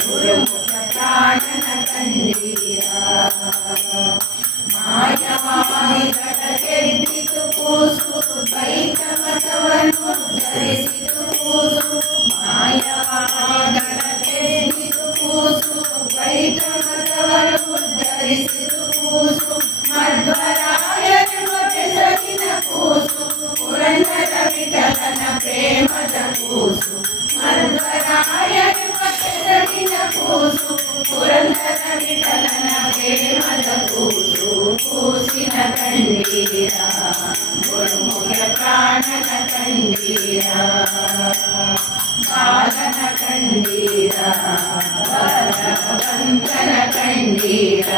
ಗುರುಮುಖ ಪ್ರಾಣನ ಕಂಡೀರ ಮಾಯವಾದಿಗಳ ಗೆದ್ದಿತು ಕೂಸು ದ್ವೈತಮತವನ್ನು ಧರಿಸಿತು ಕೂಸು ಮಾಯವಾದಿಗಳ ಗೆದ್ದಿತು ಕೂಸು ದ್ವೈತಮತವನ್ನು ಧರಿಸಿತು ಕೂಸು ಮಧ್ವರಾಯನ ಬೆಸಗಿನ ಕೂಸು ಪುರಂದರ ವಿಠಲನ ಪ್ರೇಮದ ಕೂಸು ಮಧ್ವರಾಯನ ಬೆಸಗಿನ ಕೂಸು ಪುರಂದರ ವಿಠಲನ ಪ್ರೇಮದ ಕೂಸು ಕೂಸಿನ ಕಂಡೀರ ಗುರುಮುಖ ಪ್ರಾಣನ ಕಂಡೀರ ಬಾಲನ ಕಂಡೀರ ಭಗವಂತನ ಕಂಡೀರ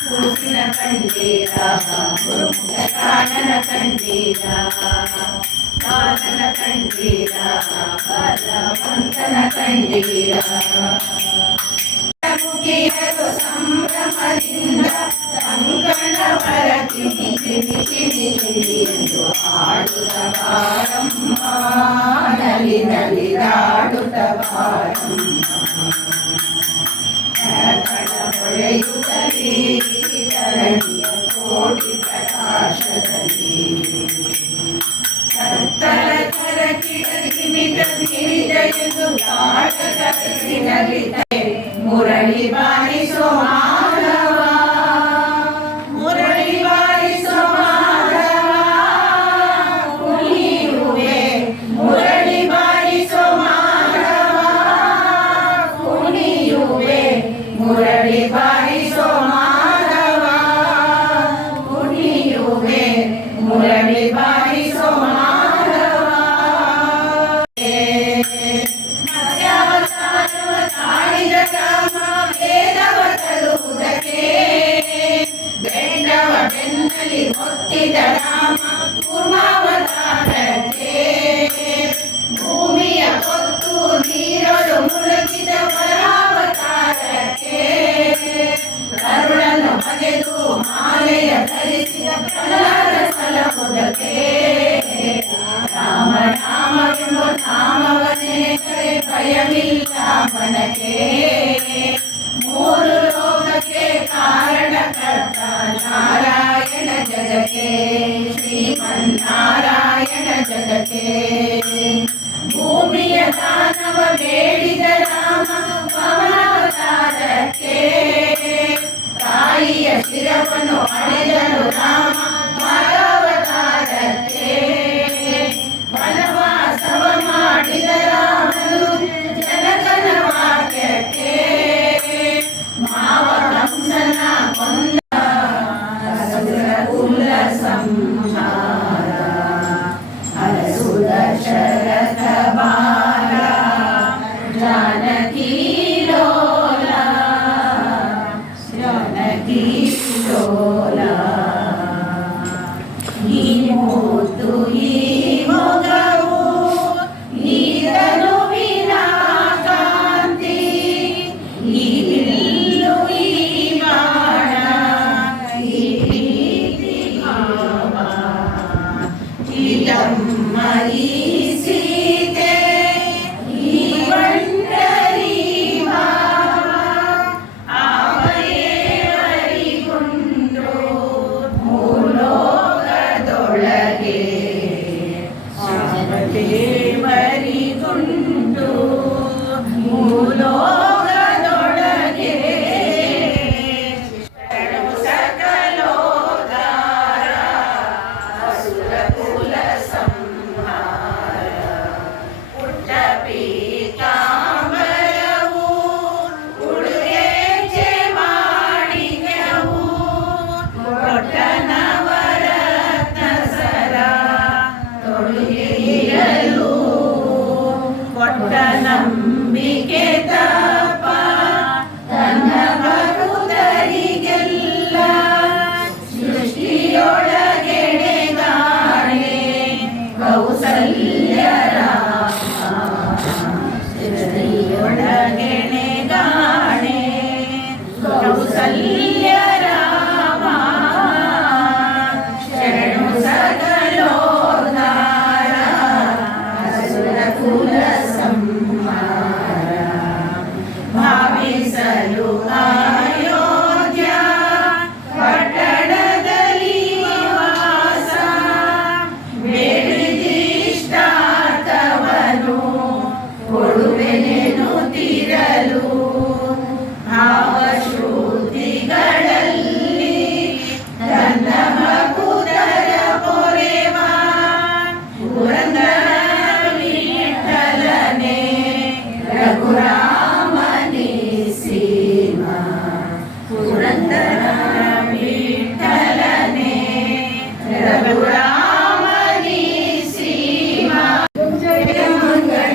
ಕೂಸಿನ ಕಂಡೀರ ಗುರುಮುಖ ಪ್ರಾಣನ ಕಂಡೀರ ಬಾಲನ ಕಂಡೀರ ಭಗವಂತನ ಕಂಡೀರ ಮುಗಿಯಲು ಸಂಭ್ರಮದಿಂದ ಕಂಕಣವರ ಕಿಣಿ ಕಿಣಿ ಕಿಣಿ ಕಿಣಿ ಎಂದು ಆಡುತ್ತ ಬಾರಮ್ಮ ನಲಿ ನಲಿದಾಡುತ್ತ ಬಾರಮ್ಮ ಕಣ ಹೊಳೆಯುತ್ತಲೇ ಧರಣಿಯ ಕೋಟಿ ಪ್ರಕಾಶದಲ್ಲಿ ಕತ್ತಲ ಕರ ಕಿಡಿಮಿಟ ಎಂದು ಕಾಡದ ಮುರಳಿ ಬಾರಿಸೋ ಮಾಧವ ಮುರಳಿ ಬಾರಿಸೋ ಮಾಧವ ಕುಣಿಯುವೆ ಮುರಳಿ ಬಾರಿಸೋ ಮಾಧವ ಕುಣಿಯುವೆ ಮುರಳಿ ಬಾರಿಸೋ ಮಾಧವ ಕುಣಿಯುವೆ ಮುರಳಿ ಬಾರಿಸೋ ಹೊತ್ತಿದ ರಾಮ ಕೂರ್ಮಾವತಾರಕ್ಕೆ ಭೂಮಿಯ ಹೊತ್ತು ನೀರೊಳು ಮುಳುಗಿದ ವರಾವತಾರಕ್ಕೆ ಕರುಳನ್ನು ಬಗೆದು ಮಾಲೆಯ ಧರಿಸಿದ ಪ್ರಹ್ಲಾದ ಸಲಹುದಕ್ಕೆ ರಾಮ ರಾಮವೆಂಬ ನಾಮವನೇ ಕರೆ ಭಯವಿಲ್ಲ ಮನಕ್ಕೆ ಮೂರು ಲೋಕಕ್ಕೆ ಕಾರಣಕರ್ತ ನಾರಾಯಣ ಜಗಕ್ಕೆ ಶ್ರೀಮನ್ನಾರಾಯಣ ಜಗಕ್ಕೆ ಭೂಮಿಯ ದಾನವ ಬೇಡಿದ ರಾಮ ಪವನಾವತಾರಕ್ಕೆ ತಾಯಿಯ ಶಿರವನ್ನು ಅಳೆದನು ರಾಮ ಮರಾವತಾರಕ್ಕೆ ವನವಾಸವ ಮಾಡಿದ ರಾಮನು ಜನಕನ ವಾಕ್ಯಕ್ಕೆ ಮಾವ ಕಂಸನ ಕೊಂದ ಕುಲ ಸಂಹಾರ ಅರಸುದ ಶರಥ ಬಾಲ ಜಾನಕಿ ಲೋಲ ಜಾನಕಿ ಲೋಲ ಈ ಮೂತು ಈ ಮೊಗವು ಈ ತನುವಿನ ಕಾಂತಿ ಈ ಬಿಲ್ಲು ಈ ಬಾಣ ಈ ಪ್ರೀತಿ ಭಾವ ಇದಮ್ಮ ಈ ಸೀತೆ ಈ ಬಂಡರಿ ಭಾವ ಆವಯೇವರಿಗುಂಡು ಮೂಲೋಕದೊಳಗೆ ಆವಯೇವರಿಗುಂಡು ಮೂಲೋಕದೊಳಗೆ ಸಕಲೋದಾರ ಅಸುರ ಕುಲ ಸಂಹಾರ ಪುಟ್ಟ ಪೀತಾಂಬರವು ಉಡುಗೆಚೆ ಮಾಡಿಗೆವು ಕೊಟ್ಟ ನವರತ್ನ ಸರ ತೊಡುಗೆಯಲು ಕೊಟ್ಟ ನಂಬಿಕೆ ತಪ ತನ್ನ ಭಕ್ತರಿಗೆಲ್ಲ ಸೃಷ್ಟಿಯೊಳಗೆಡೆ ಗಾಣೆ ಕೌಸಲ್ಯ ರಾಮ ಸೃಷ್ಟಿಯೊಳಗೆಡೆ ಗಾಣೆ ಕೌಸಲ್ಯ ರಾಮ ಶರಣು ಸಕಲೋದ್ಧಾರ ಅಸುರ ಕುಲ ಸಂಹಾರ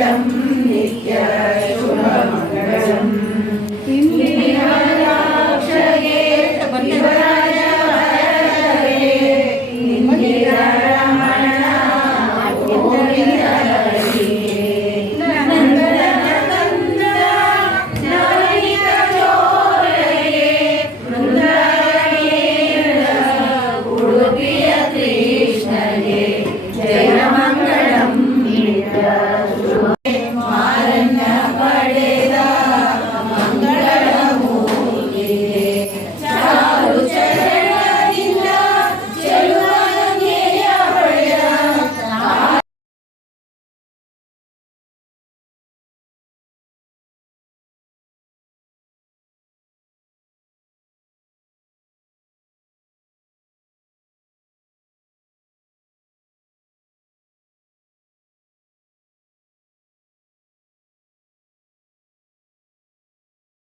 ಮಂಗಳಂ